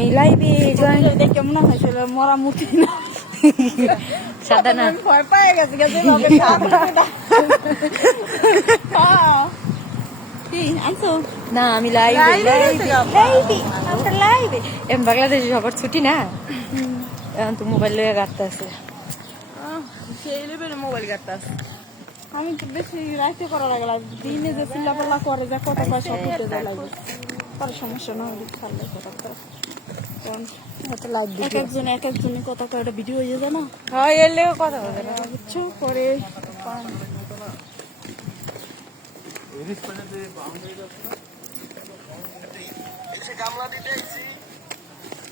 আমি লাইভে জয়েন দেখে মনে হয় ছিল মরা মুটি না সাদা না ভয় পেয়ে গেছে গেছে লগে কি আনছো না আমি লাইভে লাইভে আমরা লাইভে এম বাংলাদেশে সবার ছুটি না এখন তো মোবাইল লয়ে গাড়তে আছে সেই লেভেলে মোবাইল কাটতাস আমি তো বেশি রাইতে করা লাগলাম দিনে যে চিল্লাপাল্লা করে যা কথা কয় সব উঠে যায় লাগে পরে সমস্যা না হলে খালে কথা কয় কারণ এক একজনে কথা কয় একটা ভিডিও হয়ে যায় না হ্যাঁ এর লেগে কথা বলে না বুঝছো পরে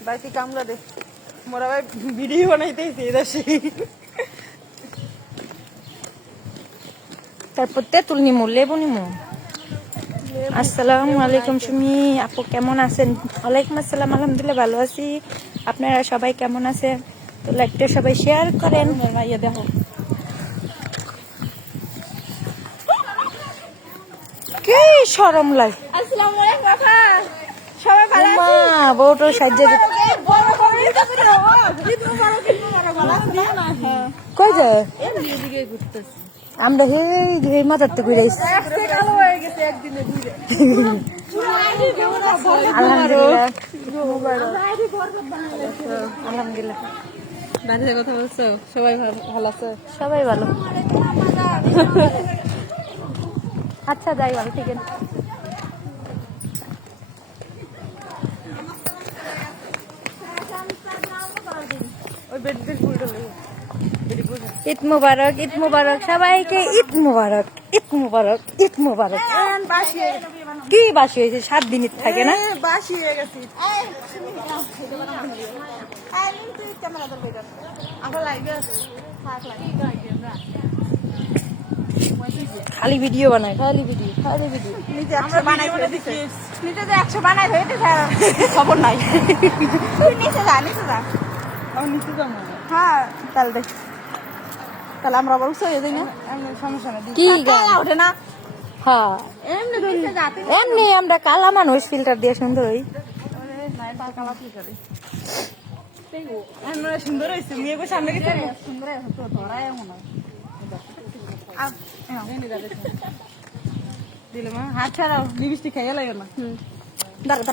বাড়িতে কামলা দে মোরা ভাই ভিডিও বানাইতেছি এদাসি তারপর তেঁতুল নিমু লেবু নিমু আসসালামু আলাইকুম সুমি আপু কেমন আছেন ওয়ালাইকুম আসসালাম আলহামদুলিল্লাহ ভালো আছি আপনারা সবাই কেমন আছেন তো লাইকটা সবাই শেয়ার করেন ইয়ে দেখো কি শরম লাগে আসসালামু আলাইকুম বাবা সবাই ভালো মা বউটো সাজ্জা কই যায় আমরা হে মাথাতে ঘুরে আসছি আলহামদুলিল্লাহ দাদির কথা বলছো সবাই ভালো আছে সবাই ভালো আচ্ছা যাই ভালো ঠিক আছে ঈদ মুবারক সবাইকে ঈদ মুবারক ঈদ মুবারক ঈদ মুবারক কি বাসি হয়েছে 7 দিন থাকে না বাসি হয়ে গেছে খালি ভিডিও বানায় খালি ভিডিও নিজে 100 বানাই নিজে যে 100 বানাই হইতে খবর নাই নিচে যা আমি নিচে যাবো হ্যাঁ তাহলে দেখ তাহলে আমরা আবার উৎসাহ হয়ে যাই না সমস্যা নেই কি ওঠে না হ্যাঁ এমনি আমরা কালা মানুষ ফিল্টার দিয়ে সুন্দর হই সুন্দর হয়েছে মেয়ে সামনে গেছে সুন্দর ধরাই মনে হয় দিলে মা হাত ছাড়াও লিপস্টিক খাইয়ে লাগে না দাঁড়া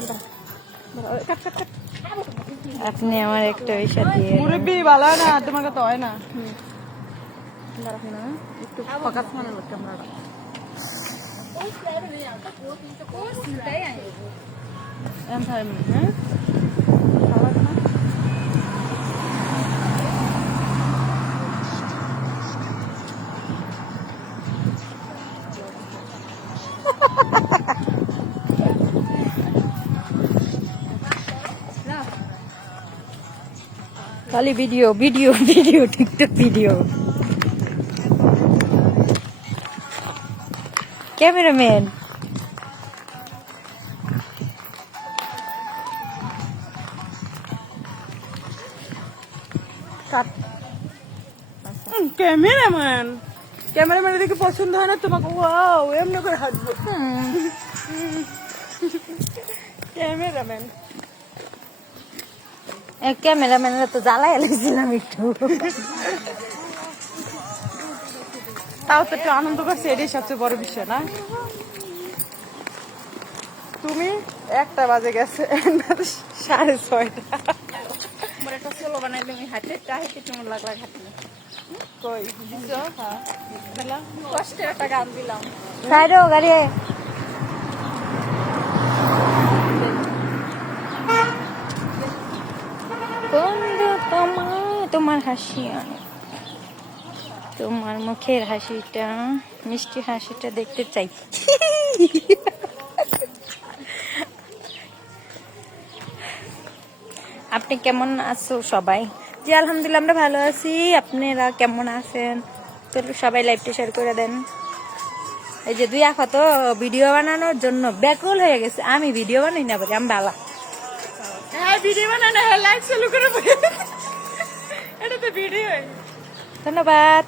আপনি আমার একটা পয়সা দিয়ে মুরব্বি ভালো না তোমার কাছে হয় না দাঁড়া না একটু ফোকাস মানে ক্যামেরাটা খালি video TikTok video cameraman cameraman দেখে পছন্দ হয় না তোমাকে ওয়াও এমনি করে হাসবো ক্যামেরাম্যানরা তো জ্বালাই এলেছিলাম একটু তাও তো একটু আনন্দ করছে এটাই সবচেয়ে বড় বিষয় না তুমি 1টা বাজে গেছে 6:30 একটা সোলো বানাইলে আমি হাঁটতে কেমন লাগলা হাঁটতে কই দিছো হ্যাঁ দিলাম কষ্টের একটা গান দিলাম সাইডো গাড়ি বন্ধু তোমার হাসি অনেক তোমার মুখের হাসিটা মিষ্টি হাসিটা দেখতে চাই আপনি কেমন আছো সবাই জি আলহামদুলিল্লাহ আমরা ভালো আছি আপনারা কেমন আছেন তো সবাই লাইভটা শেয়ার করে দেন এই যে দুই আখা তো ভিডিও বানানোর জন্য ব্যাকুল হয়ে গেছে আমি ভিডিও বানাই না বলি আমি ভালো ভিডিও বানানো লাইভ চালু করে এটা তো ভিডিও ধন্যবাদ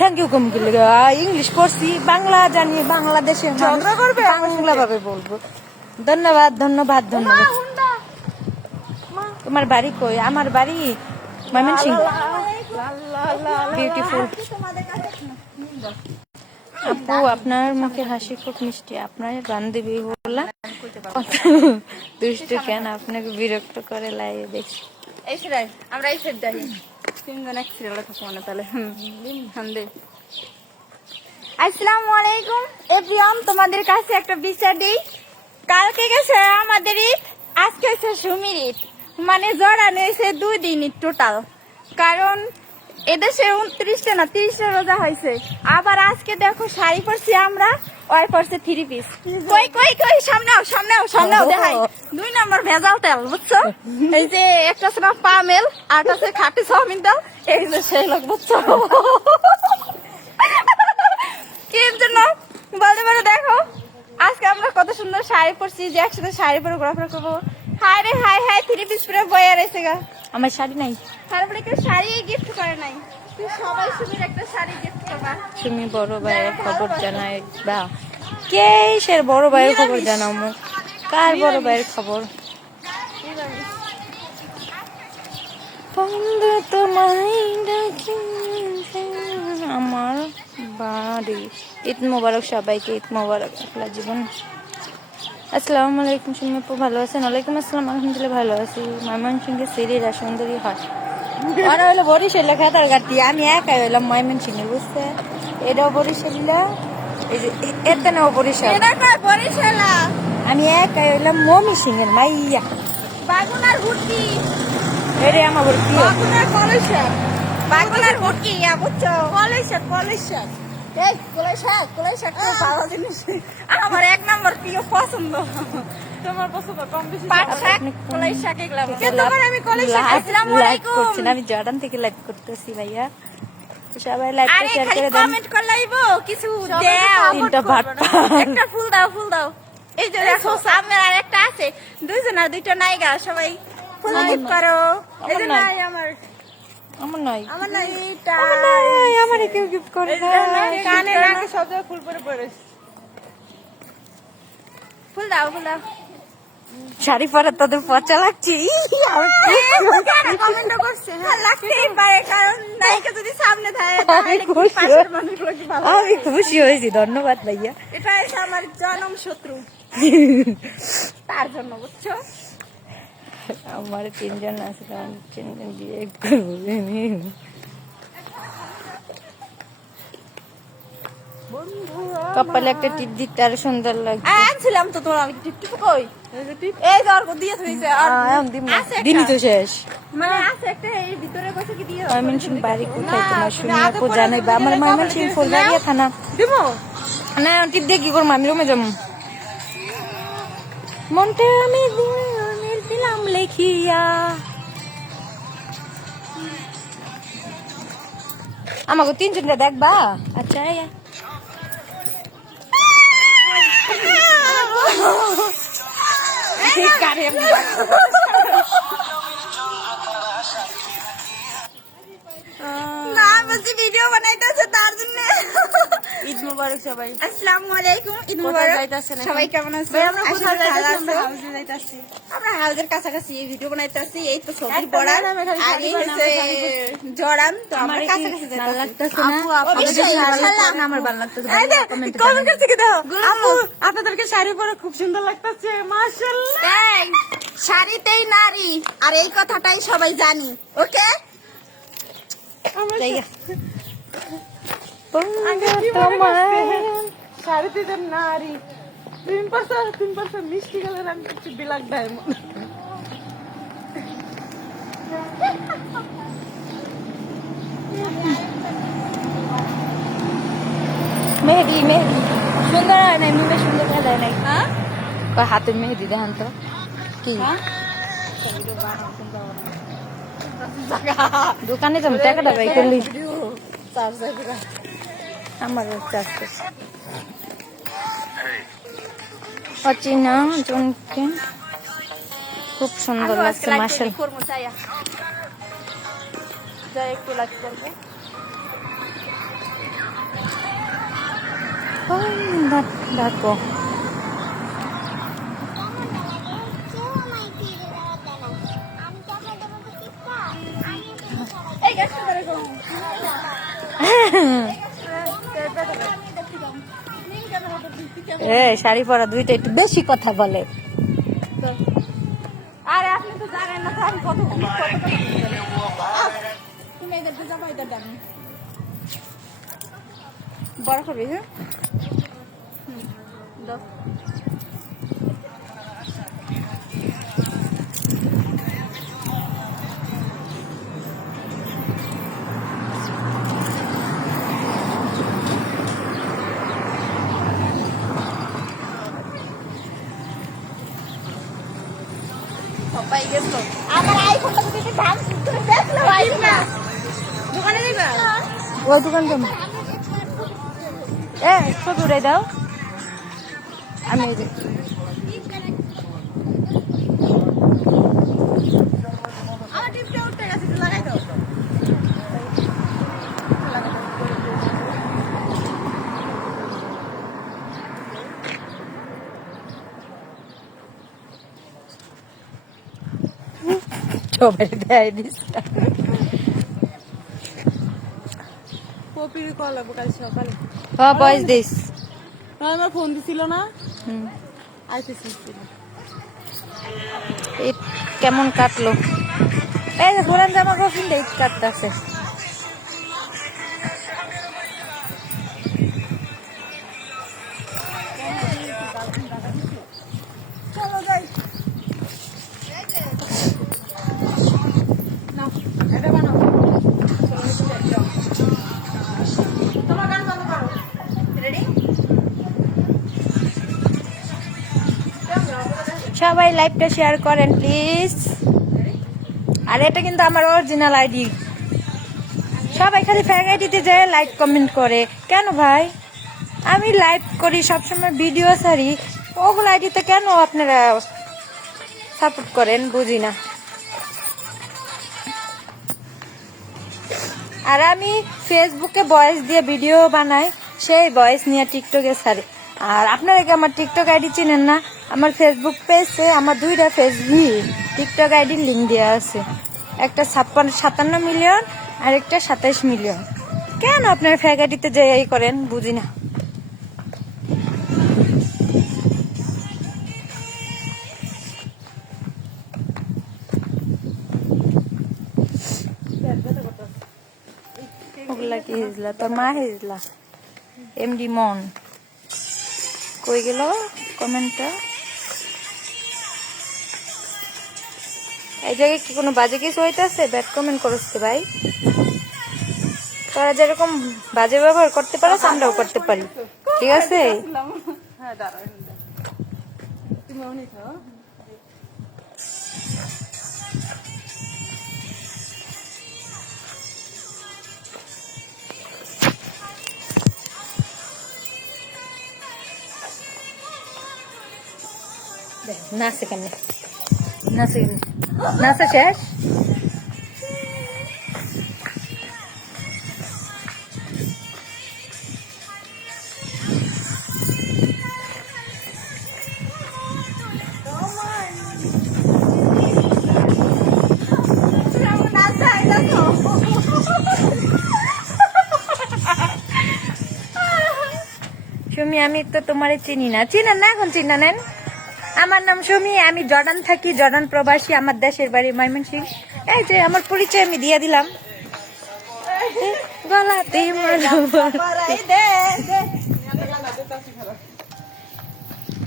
থ্যাংক ইউ কম করলে ইংলিশ পড়ছি বাংলা জানি বাংলাদেশে ঝগড়া করবে বাংলা ভাবে বলবো ধন্যবাদ ধন্যবাদ ধন্যবাদ। তোমার বাড়ি কই? আমার বাড়ি ময়মনসিংহ। বিউটিফুল আপু, আপনার মুখের হাসি খুব মিষ্টি। আপনার বান্ধবী বললা কত দুষ্টু কেন? আপনাকে বিরক্ত করে লাইয়ে দেখছি। এই সেটাই আমরা এই সেট যাই তিনজন এক সিরিয়ালে থাকবো মানে তাহলে হামদে। আসসালামু আলাইকুম এভরিওয়ান, তোমাদের কাছে একটা বিচার দিই। কালকে গেছে আমাদের ঈদ, আজকে হচ্ছে সুমির ঈদ, মানে জড়ানো হয়েছে 2 দিন ঈদ টোটাল। কারণ এদেশে 29টা না 30টা রোজা হয়েছে। আবার আজকে দেখো শাড়ি পরছি আমরা, ওই পরছে 3 পিস। কই কই কই সামনেও সামনেও সামনেও দেখাই 2 নম্বর ভেজাল তেল, বুঝছো? এই যে একটা আছে না পামেল, আর একটা আছে খাঁটি চাউমিন তেল, এই যে সেই লোক, বুঝছো? এর জন্য বলতে পারো দেখো আজকে আমরা কত সুন্দর শাড়ি পরছি, যে একসাথে শাড়ি পরে ঘোরাফেরা করবো। হাই রে হাই হাই 3 পিস পরে বয়ে রয়েছে গা। আমার শাড়ি নাই। তারপরে কেউ শাড়ি গিফট করে নাই, তুই সবাই সুমির একটা শাড়ি গিফট করবা। তুমি বড় ভাইয়ের খবর জানাই বা কে সের বড় ভাইয়ের খবর জানাও? কার বড় ভাইয়ের খবর? বন্ধু তোমায় ডাকি আমার বাড়ি। ঈদ মোবারক সবাইকে, ঈদ মোবারক। একলা জীবন। আসসালামু আলাইকুম সুমি আপু, ভালো আছেন? ওয়ালাইকুম আসসালাম, আলহামদুলিল্লাহ ভালো আছি। ময়মনসিংহের সিরিরা সুন্দরী হয়। আর হইলো বরিশালে খেতার গাড়ি, আমি একাই হইলাম ময়মনসিংহে, বুঝছে? এটাও বরিশালিলা, এই যে এতেনাও বরিশাল। এটা কয় বরিশালা, আমি একাই হইলাম মমি সিংহের মাইয়া। বাগুনার হুটকি, এরে আমার বড় প্রিয়। বাগুনার কলেশাক, বাগুনার হুটকি, বুঝছো? কলেশাক কলেশাক, এই কলেশাক কলেশাক তো ভালো জিনিস, আমার 1 নম্বর প্রিয় পছন্দ। তোমার পছন্দ কম বেশি পাট শাক কলেশাক এগুলা। তোমার আমি কলেশাক। আসসালামু আলাইকুম। আমি জর্ডান থেকে লাইভ করতেছি ভাইয়া, সবাই লাইভটা আরে শেয়ার খালি করে দেন। কমেন্ট করলাইবো, কিছু দাও, তিনটা ভাত একটা ফুল দাও, ফুল দাও। এই যে দেখো সামনে আর একটা আছে, 2 জন আর 2টা নাইগা, সবাই ফুল গিফট করো। এই যে নাই আমার, আমার নাই, আমার নাই এটা, আমার নাই, আমার কেউ গিফট করে না। কানে নাকে সব জায়গায় ফুল পরে পরে, ফুল দাও, ফুল দাও। শাড়ি পরে তোদের পচা লাগছে। কমেন্ট করছে হ্যাঁ লাগতেই পারে, কারণ নায়িকা যদি সামনে থাকে তাহলে কি খুশি পাশের মানুষগুলো কি ভালো। আমি খুশি হয়েছি, ধন্যবাদ ভাইয়া। এটা এসে আমার জনম শত্রু, তার জন্য, বুঝছো? আমার 3 জন আছে, তখন 3 জন বিয়ে করবো। কপালে একটা টিপ দিতে আরো সুন্দর লাগছে। আনছিলাম তো তোমার, আমি টিপ টিপ কই, এই যে অর্ক দিয়ে থইছে, আর আছে একটা, দিনই তো শেষ। মানে আছে একটা এই ভিতরে বসে কি দিয়ে ময়মনসিংহ বাড়ি কোথায় তোমার? শুনি আপু জানাইবা। আমার ময়মনসিংহ ফুলবাড়িয়া থানা। দেবো না টিপ দিয়ে কি করবো? আমি রুমে যাবো। মনটা আমি দিলাম লেখিয়া। আমাকে 3 জনটা দেখবা? আচ্ছা না বলছি ভিডিও বানাইতেছে তার জন্য। ঈদ মোবারক সবাই। আসসালামু আলাইকুম, ঈদ কোথায় মোবারক। যাইতাছেন এখন? সবাই কেমন আছেন? আমরা কোথায় যাইতাছি? আমরা হাউজের কাছাকাছি ভিডিও বানাইতেছি। এই তো ছবি একটা পড়ার না, আমি খালি আগে শাড়ি হচ্ছে জড়ান, তো আমরা আমার কি কাছাকাছি ভালো যাইতাছি। লাগতেছে না? অবশ্যই, ইনশাআল্লাহ। আমার ভালো লাগতেছে। এই যে, কমেন্ট করছে কি দাও? আপু আপনাদেরকে শাড়ি পরে খুব সুন্দর লাগতেছে, মাশাআল্লাহ। এই শাড়িতেই নারী, আর এই কথাটাই সবাই জানি, ওকে? শাড়িতে যে নারী 3% মিষ্টি কালার, আমি কিছু বিলাক ডায়মন্ড। মেহেদি মেহেদি সুন্দর হয় নাই, মুখে সুন্দর দেয় নাই। হ্যাঁ হাতে মেহেদি দেখান তো কি? দোকানে যাবো, টাকাটা বাই করলি আমার অচিনা জনকে খুব সুন্দর লাগছে, মার্শাল। একটু লাইক করবো। ডাকো এ শাড়ি পরা দুইটা একটু বেশি কথা বলে। আরে আপনি তো জানেন না আমি কত তুমি এদের দিয়ে যাবো এদের দামি বড় করবি হ্যাঁ দাও সবাই গেছো আমার আইফোনটা যদি দাম করে দেখলো ভাই না দোকানে যাইবা ওই দোকান কেন এ কত দূরে দাও আমি এই যে আমার টিপটা উঠতে গেছে একটু লাগাই দাও সবাই দেয় দিস কপির কল লাগবো কাল সকালে বয়স দিস আমার ফোন দিছিল না আইতেছি ঈদ কেমন কাটলো? এই যে পুরান জামা কাপড় ঈদ কাটতেছে। চলো যাই না এটা বানাও তোমার গান বন্ধ করো রেডি সবাই লাইভটা শেয়ার করেন প্লিজ। আর এটা কিন্তু আমার অরিজিনাল আইডি। সবাই খালি ফ্যান আইডিতে যায় লাইক কমেন্ট করে কেন ভাই? আমি লাইভ করি সবসময় ভিডিও ছাড়ি, ওগুলো আইডিতে কেন আপনারা সাপোর্ট করেন বুঝি না। আর আমি ফেসবুকে ভয়েস দিয়ে ভিডিও বানাই, সেই ভয়েস নিয়ে টিকটকে ছাড়ি। আর আপনারা কি আমার টিকটক আইডি চিনেন না? আমার ফেসবুক পেজে আমার দুইটা ফেসবুক টিকটক আইডির লিঙ্ক দেওয়া আছে, একটা 57 মিলিয়ন আর একটা 27 মিলিয়ন। কেন আপনার ফেক আইডিতে যে এই করেন বুঝি না। ওগুলা কি হিজলা? তোর মা হিজলা? এমডি মন কই গেল কমেন্টটা? এই জায়গায় কি কোনো বাজে কিছু হইতেছে? ব্যাড কমেন্ট করছে ভাই। তোরা যেরকম বাজে ব্যবহার করতে পারো আমরাও করতে পারি, ঠিক আছে? হ্যাঁ দাঁড়াও তুমি অনেক নাচে কেমনে? নাচে কেমনে? নাচা শেষ? সুমি আমি তো তোমারে চিনি না। চিনেন না? এখন চিনা নেন। আমার নাম সুমি, আমি জর্ডান থাকি, জর্ডান প্রবাসী, আমার দেশের বাড়ি ময়মনসিংহ। এই যে আমার পরিচয় আমি দিয়ে দিলাম। গলাতে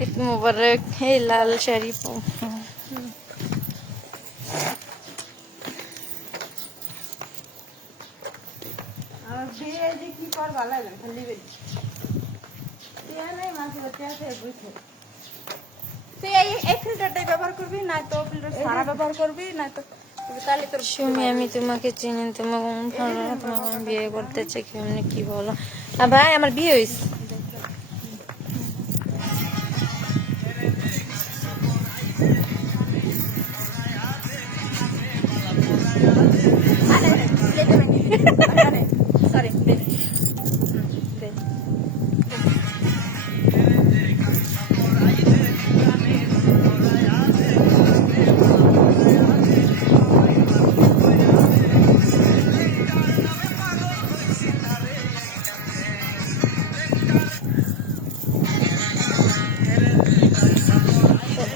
ঈদ মুবারক। এই লাল শাড়ি কি কর ভালো লাগে খালি তুই এই ফিল্টারটাই ব্যবহার করবি, না তো ফিল্টার সারা ব্যবহার করবি, না তো তাহলে তোর সুমি আমি তোমাকে চিনি, তোমাকে তোমাকে বিয়ে করতে চাই, কেমনি কি বলো? ভাই আমার বিয়ে হয়েছে। সরি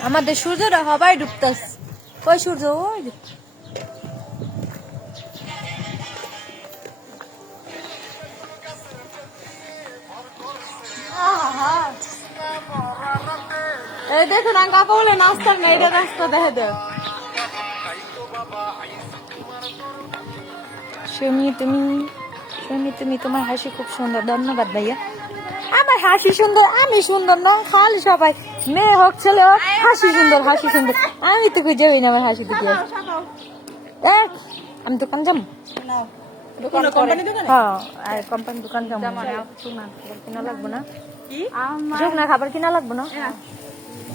আমাদের সূর্যটা সবাই ডুবতাস। কই সূর্য? ওই যে। এই দেখুন কাকা বলে নাস্তার না, এটা রাস্তা দেখে দেয়। তুমি তোমার হাসি খুব সুন্দর, ধন্যবাদ ভাইয়া। আমার হাসি সুন্দর, আমি সুন্দর না? খালি সবাই মেয়ে হোক ছেলে হোক হাসি সুন্দর, হাসি সুন্দর। আমি তো খুঁজে না আমার হাসি দিকে। আমি দোকান যাবো। হ্যাঁ, আর কোম্পানি দোকান যাবো। কিনা লাগবো না? শুকনা খাবার কিনা লাগবো না?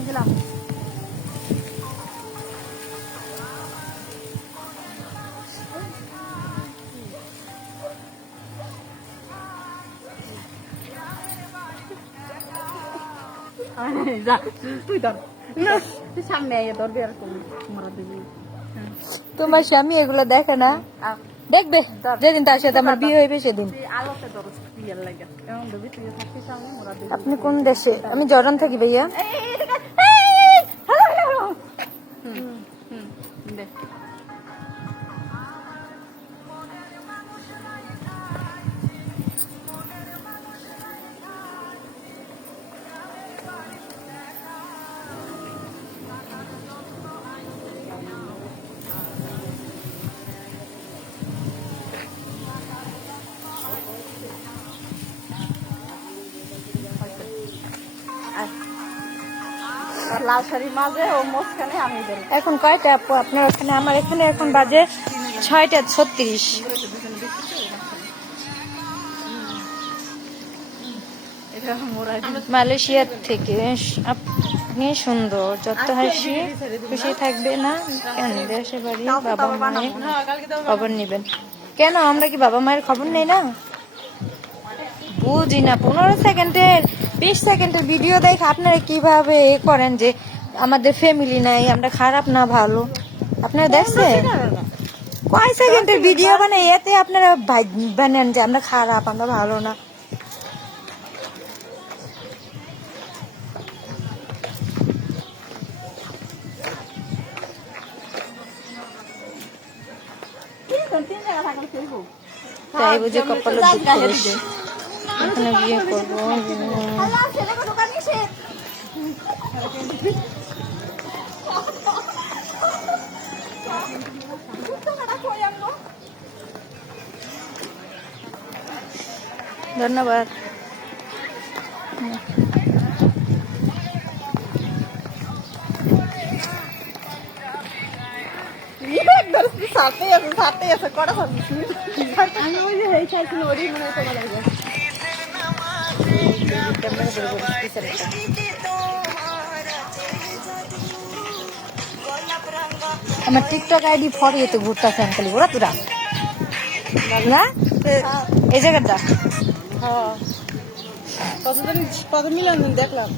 দিলাম। তোমার স্বামী এগুলো দেখে না? দেখবে যেদিন তার সাথে আমার বিয়ে হইবে সেদিন। আপনি কোন দেশে? আমি জর্ডান থাকি ভাইয়া। লাল শাড়ির মাঝে ও মোস্কানে আমি দেব। এখন কয়টা আপু আপনার ওখানে? আমার এখানে এখন বাজে 6:36। মালয়েশিয়া থেকে আপনি সুন্দর, যত হাসি খুশি থাকবে না কেন? দেশে বাড়ি বাবা মায়ের খবর নিবেন কেন? আমরা কি বাবা মায়ের খবর নেই না? বুঝি না। 15 সেকেন্ডের 20 সেকেন্ডের ভিডিও দেখে আপনারা কিভাবে এ করেন যে আমাদের ফ্যামিলি নাই, আমরা খারাপ না ভালো? আপনারা দেখছেন কয় সেকেন্ডের ভিডিও বানাই, এতে আপনারা বানান যে আমরা খারাপ, আমরা ভালো না। তাই বুঝে কপালে দুঃখ বেশি। এখানে বিয়ে করবো। ধন্যবাদ। আমি ওই যে এই খাইছিল ওরই মনে হয় তোমার লাগে। আমার টিকটক আইডি ফরিয়েতে ঘুরতেছে খালি ওরা তোরা না এই জায়গাটা। হ্যাঁ, কত মিলিয়ন দেখলাম?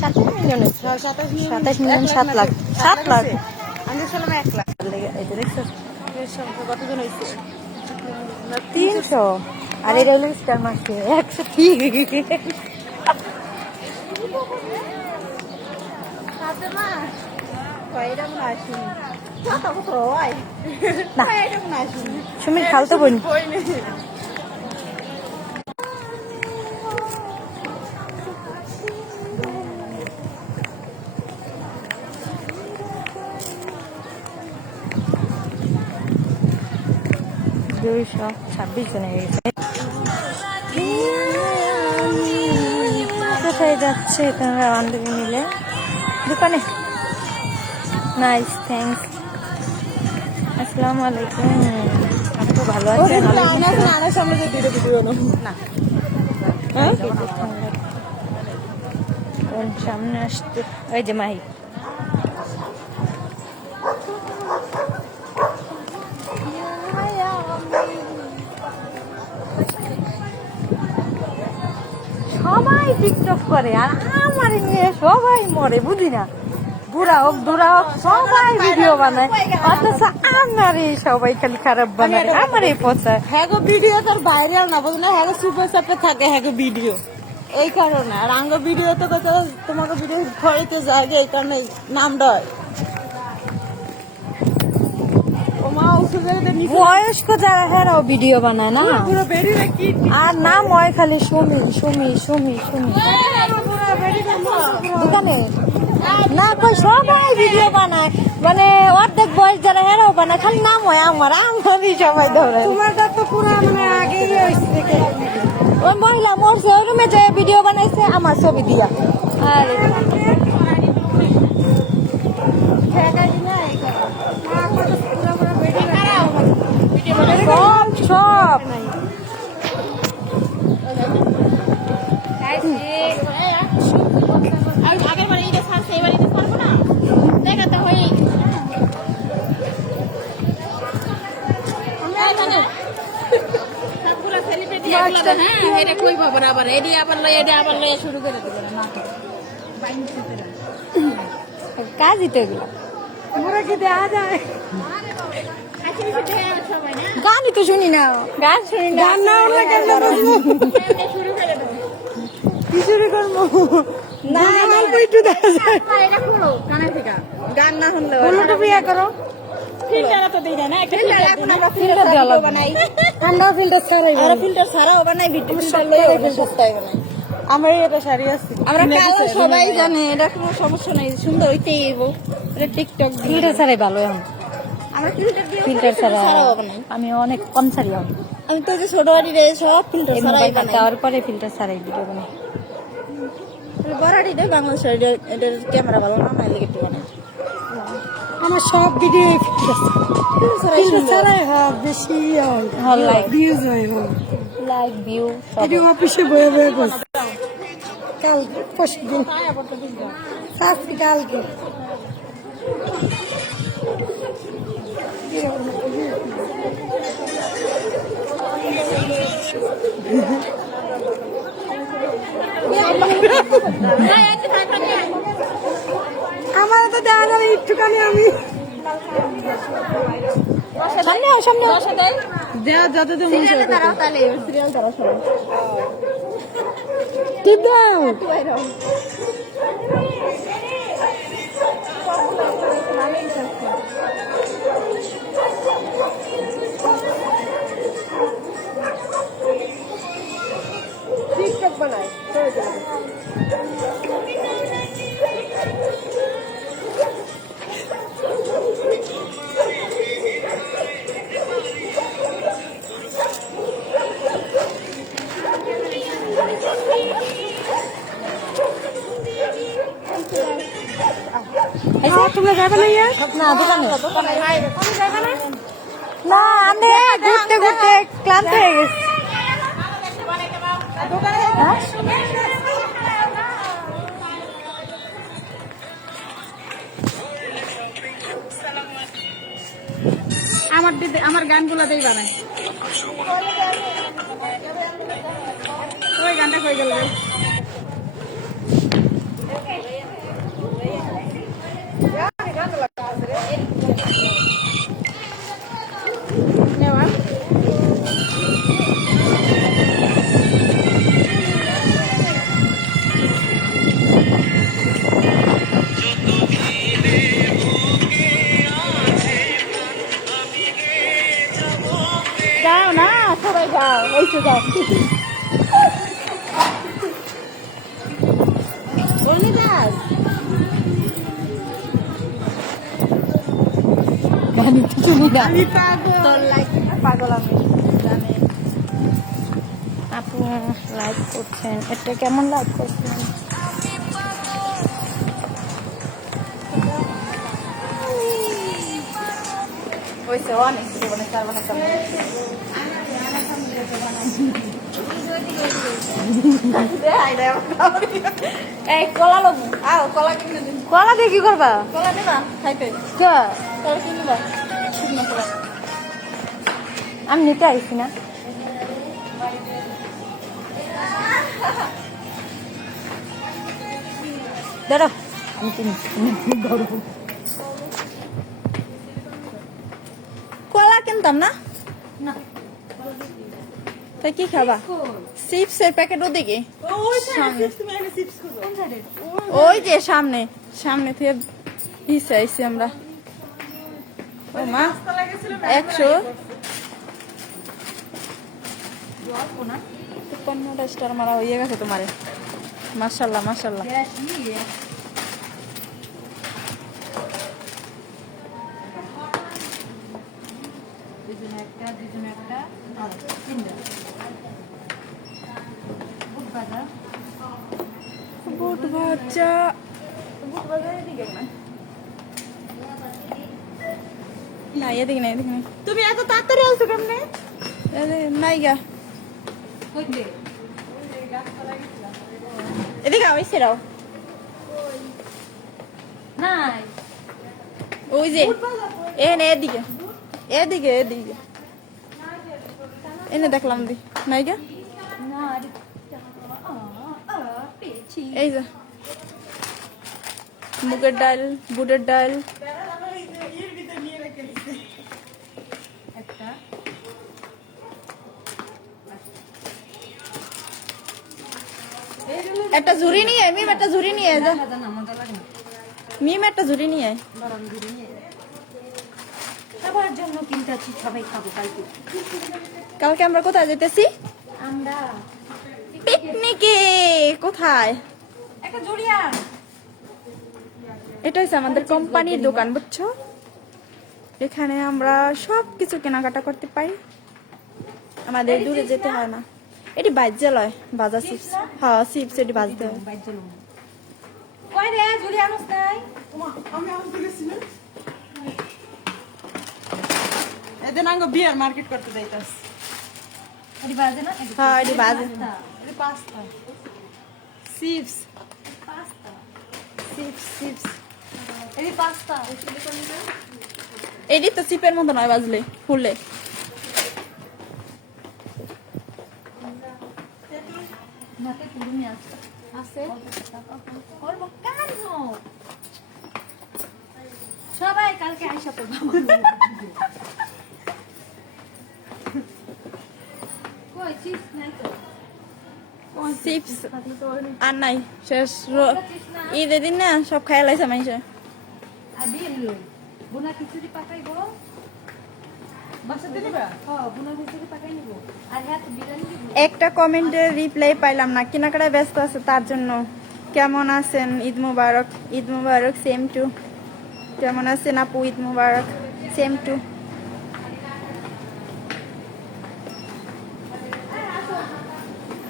27 মিলিয়ন। 27 মিলিয়ন 7 লাখ। 7 লাখ আমি দেখলাম 1 লাখ। কতজন হয়েছে? 300। আর এই রেলওয়ে স্টার মাসে 130। সুমির খালতো বোন। দুইশো 26 জন হয়ে গেছে। কোথায় যাচ্ছে তোমরা বান্ধবী মিলে? দোকানে। Nice, thanks. আসসালামু আলাইকুম। আপনি তো ভালো আছেন? সামনে আসতে ওই যে মাহি। সবাই টিকটক করে আর আমার নিয়ে সবাই মরে, বুঝি না। বুড়া হোক বুড়া হোক সবাই ভিডিও বানায়, অথচ আমার এই সবাই খালি খারাপ বানায়। আমার এই পচা হ্যাঁ ভিডিও তোর ভাইরাল না বুঝ না, হ্যাঁ সুপার সাপে থাকে হ্যাঁ ভিডিও এই কারণে আর আঙ্গ ভিডিও তো কত তোমাকে ভিডিও ঘরেতে যায় এই কারণে নামটা হয় ও মা ওষুধের বয়স্ক যারা হেরাও ভিডিও বানায় না পুরো বেরি কি আর নাম হয় খালি সুমি সুমি সুমি সুমি দোকানে না কই সবাই ভিডিও বানায় মানে অর্ধেক বয়স যারা হেরাও বানায় খালি নাম হয় আমারই সবাই ধরে তোমারটা তো পুরো মানে আগেই হইছে ওই মহিলা মরছে ওই রুমে যে ভিডিও বানাইছে আমার ছবি দিয়া আর সব সব কাজই তো এগুলো গানই তো শুনি না গান শুনি না গান না হলে কেন কি শুরু করবো না অল্প একটু দেখা যায় গান না শুনলে হলুটা বিয়ে করো ফিল্টার তো দেই না একটা ফিল্টার এখন আমরা ফিল্টার দেওয়া বানাই আমরা ফিল্টার ছাড়াই আর ফিল্টার ছাড়াও বানাই ভিডিও ফিল্টার লই সস্তায় বানাই আমার এটা শাড়ি আছে আমরা কালো সবাই জানে এটা কোনো সমস্যা নাই সুন্দর হইতেই হইব এটা টিকটক ফিল্টার ছাড়াই ভালো এখন আমরা ফিল্টার দিয়ে ফিল্টার ছাড়া ছাড়াও বানাই আমি অনেক কম ছাড়ি এখন আমি তো যে ছোট বাড়ি রে সব ফিল্টার এই ছাড়াই মোবাইল বানাই দেওয়ার পরে ফিল্টার ছাড়াই ভিডিও বানাই বড়াড়ি দে বাংলাদেশ এটা ক্যামেরা ভালো না মাইলে একটু বানাই আমার সব ভিডিও ফিল্টার ছাড়াই হয় বেশি হয় লাইক ভিউজ হয় লাইক ভিউ সব অফিসে বয়ে বয়ে বস কাল পরশুদিন শাস্তি কালকে আমার তো দেখা যাবে একটুখানি আমি সামনে আয়, সামনে আয়। দেয়া যাতে তো মন চায় তাহলে সিরিয়াল তারা সবাই টিপ দাও টিকটক বানায় তোমরা যাবে না ইয়া না দোকানে না আমি ঘুরতে ঘুরতে ক্লান্ত হয়ে গেছি হ্যাঁ? আমার দিদি আমার গানগুলো দেই বানায় ওই গানটা কই গেল রে নেওয়া যাও না সবাই যাও ওইসে যাও বললি দাস গান শুনি না আমি পাগল তোর লাইক পাগল আমি জানে আপু লাইক করছেন এটা কেমন লাইক করছেন ওইসে অনেক জীবনে চার মানে এই কলা লবু আও কলা কিনে দিন কলা দিয়ে কি করবা কলা দেবা খাইতে কে কলা কিনে দিবা শুকনো কলা আমি নিতে আইছি না দাঁড়া আমি কলা কিনতাম না না তাই কি খাবা চিপসের প্যাকেট ওদিকে ওই সামনে। তুমি এনে চিপস খুঁজো কোন সাইডে? ওই যে সামনে সামনে থেকে পিছে আইছি আমরা। ও মা রাস্তা লাগেছিল 100 অল্প না? 50টা স্টার মারা হয়ে গেছে তোমারে। মাশাআল্লাহ মাশাআল্লাহ। বেশি। দুজনে একটা, আর তিনটা। বুট বাজার। বুট ভাজা বুট বাজারের দিকে না? না এদিকে না এদিকে না তুমি এত তাড়াতাড়ি আসছো কেমনে নাই গা কইতে? এদিকে আইছে রাও নাই। ওই যে এনে এদিকে এদিকে এদিকে এনে দেখলাম দি নাই গা না, পেয়েছি। এই যে মুগের ডাল বুটের ডাল একটা। একটা ঝুড়ি নিয়ে মিম একটা ঝুড়ি নিয়ে যা না, না, মজা লাগে না। মিম একটা ঝুড়ি নিয়ে আয়। গরম দিয়ে নিয়ে যাই। সবার জন্য কিনতেছি, সবাই খাবো কালকে। কালকে আমরা কোথায় যেতেছি আমরা পিকনিকে কোথায় একটা জুড়িয়ান। এটা হচ্ছে আমাদের কোম্পানির দোকান বুঝছো এখানে আমরা সবকিছু কেনাকাটা করতে পারি আমাদের দূরে যেতে হয় না এটি বাজ্যে লয় বাজা চিপস হ্যাঁ চিপস এটি বাজতে হয় কই রে জুড়িয়ান নাই? আমি আনতে গেছিলাম এদিন আঙ্গ বিয়ার মার্কেট করতে যাইতাস এটি বাজে না? হ্যাঁ এটি বাজে এটা pasta chips pasta. Chips chips এটি পাস্তা। এটি তো চিপের মতো নয় বাজলে ফুললে নাতে কুড়ুমি আছে। আছে করবো কেন? সবাই কালকে আইসা পড়বো। কই চিপস নাই তো? চিপস থাকলে তো ওই আর নাই শেষ চিপস না। ঈদের দিন না সব খাই লাইছে মানুষে আর ডিম লই। বুনা খিচুড়ি পাকাইবো। বাসাতে দিবা হ্যাঁ, বুনা খিচুড়ি পাকাই নিবো। আর হ্যাঁ তো বিরিয়ানি দিব। একটা কমেন্টের রিপ্লাই পাইলাম না কেনাকাটায় ব্যস্ত আছে তার জন্য কেমন আছেন ঈদ মুবারক সেম টু কেমন আছেন আপু ঈদ মুবারক সেম টু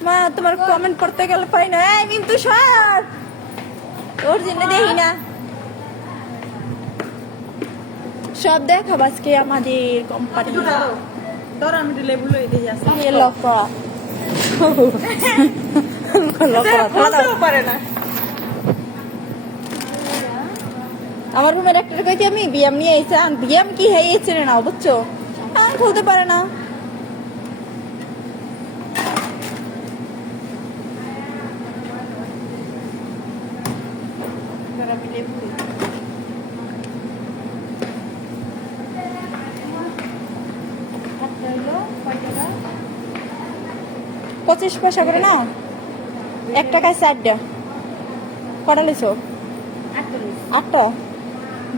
মা তোমার কমেন্ট পড়তে গেলে পাই না এই মিন্টু সর ওর জন্য দেখি না সব দেখাব আজকে আমাদের কোম্পানি ধর আমি লেবু লই দিয়ে আসি লক করা লক করা বলতেও পারে না আমার রুমের একটা কইতে আমি বিয়াম নিয়ে এসে বিয়াম কি হয়েছে না বুঝছো আর খুলতে পারে না ধর আমি লেবু লই। একটা হইলো কয় টাকা? 25 পয়সা করে নাও 1 টাকায় 4টা কটা লিছো 48। 8টা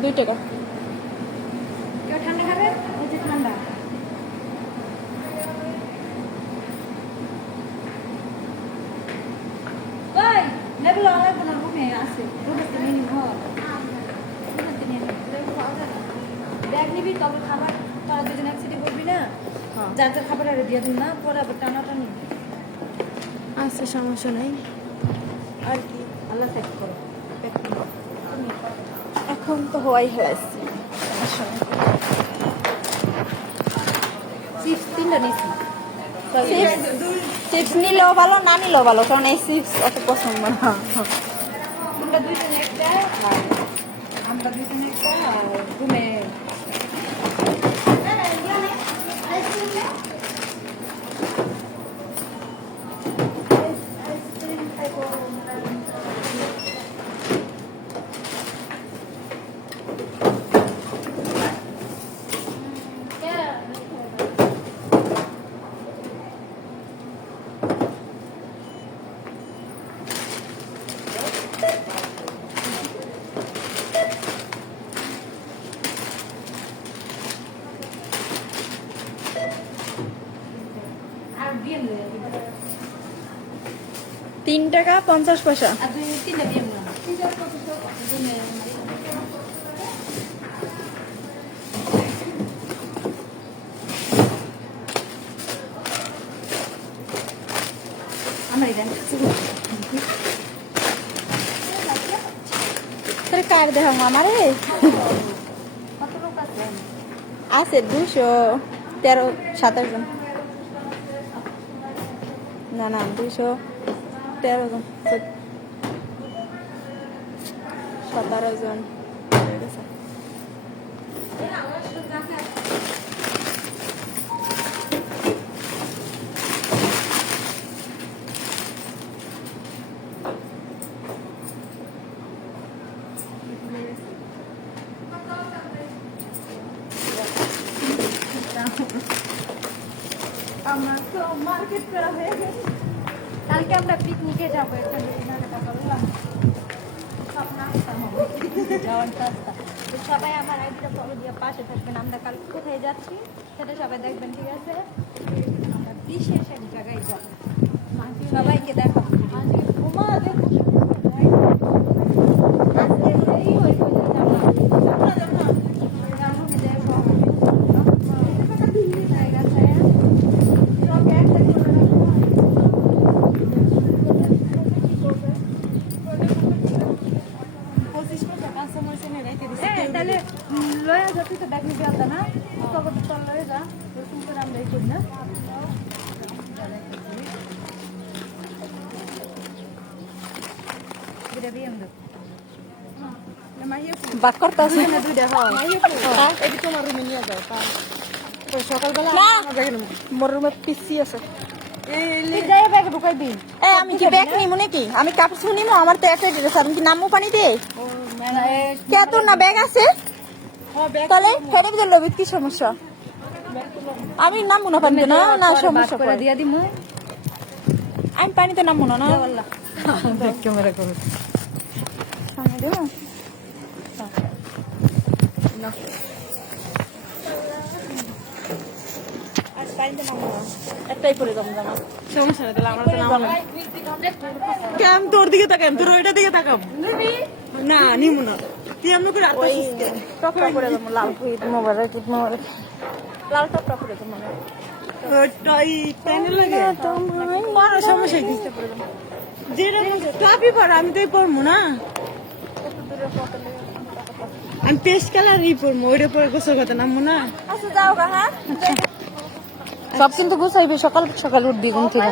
2 টাকা কেউ ঠান্ডা খাবে? ওই যে ঠান্ডা। ওই, লেবু লওয়া লাগবে না, রুমে আছে। রুমে তো নিয়ে নিবো। রুমে তো নিয়ে নিবো। লেবু পাওয়া যায় না। ব্যাগ নিবি, তবে খাবার তোরা দুজন একসাথে করবি না? যার যার খাবার আরে দিয়ে দিন না, পরে আবার টানাটানি। আচ্ছা সমস্যা নাই আর কি? আল্লাহ চেক করো। এখন তো হওয়াই হয়েছে চিপস তিনটা নিছি। চিপস নিলেও ভালো না নিলেও ভালো কারণ এই চিপস অত পছন্দ না তোমরা দুইজনে একটা, আর আমরা দুইজনে একটা, আর রুমে 3 টাকা 50 পয়সা। তোর কার দেখ আমারে আছে 213 27 জন। না না 213 জন 17 জন হয়ে গেছে। আমার তো মার্কেট করা হয়ে গেছে। কালকে আমরা পিকনিকে যাবো, এখানে টাকা বললাম যাওয়ার রাস্তা। তো সবাই আমার আইডিটা ফলো দিয়ে পাশে থাকবেন। আমরা কাল কোথায় যাচ্ছি সেটা সবাই দেখবেন, ঠিক আছে? আমরা বিশেষ এক জায়গায় যাবো, সবাইকে দেখাবো। তাহলে লয়া যাতে তো ব্যাগ নিতে আনতা না, কবর তো লয়ে যা, এরকম করে আমরা এই করি না। এটা দিয়ে আনবো। বাক করতে আছে না দুইটা হয়। এটা তোমার রুমে নিয়ে যাও। তো সকালবেলা মোর রুমে পিসি আছে। ব্যাগ ঢুকাই দিই। আমি কি ব্যাগ নিমু নাকি? আমি কাপড় শুনি নিমু, আমার তো একটা ড্রেস, আমি কি নামু পানি দে? কে তোর না ব্যাগ আছে? তাহলে হেডে দিল লবি, কি সমস্যা? আমি নামু না পানিতে, না না সমস্যা করে দিয়া দিমু। আমি পানিতে নামু না। না দেখ ক্যামেরা করো। সামনে দেবো আজ পানিতে নামু না, একটাই পরে যাবো জামা। সমস্যা নেই, তাহলে আমরা তো নাম কেম তোর দিকে তাকাম, তোর ওইটা দিকে তাকাম না, নিমু না। তুই এমন করে আত্মা সুস্থ টপটা করে যাবো, লাল মোবাইল লাল টপটা করে যাবো মানে ওই প্যান্ডেল লাগে পড়ার সমস্যা কি? যেটা টপই পড়া, আমি তো পড়বো না। আমি পেস্ট কালারই পড়বো, ওইটা পরে গোসল কথা নামবো না। আচ্ছা যাও গা। হ্যাঁ সব কিন্তু গুছাইবি, সকাল সকাল উঠবি ঘুম থেকে।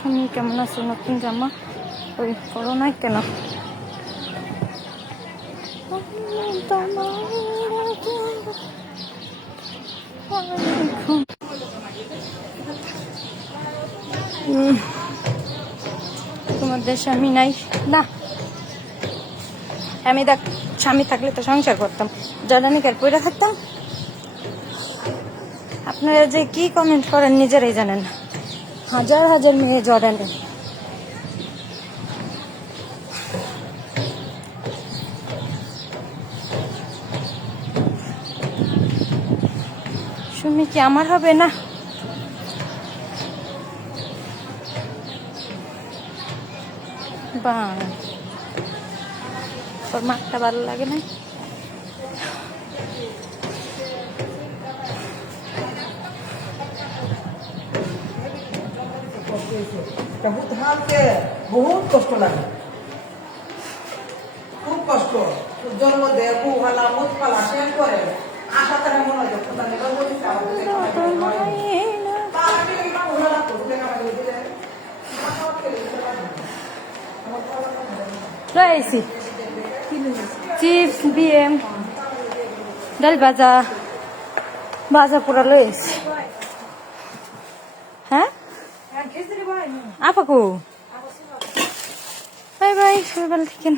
তুমি কেমন আছো? নতুন জামা ওই করো নাই কেন? তোমাদের স্বামী নাই? না, আমি দেখ স্বামী থাকলে তো সংসার করতাম, জর্ডানিকার পয়রা থাকতাম। আপনারা যে কি কমেন্ট করেন নিজেরাই জানেন। হাজার হাজার মেয়ে জর্ডানে, সুমি কি আমার হবে না? বা তোর মাঠটা ভালো লাগে না? বহুত কষ্ট লাগে, খুব কষ্ট। জন্ম দেয় খুব ভালো, মুখ পালা শেষ করে আশা তারা মনে হয় রয়েছি চিপস বিএম ডাল ভাজা ভাজা পুরা লয়েছি। হ্যাঁ আপাকু বাই, সবাই ভালো থাকেন।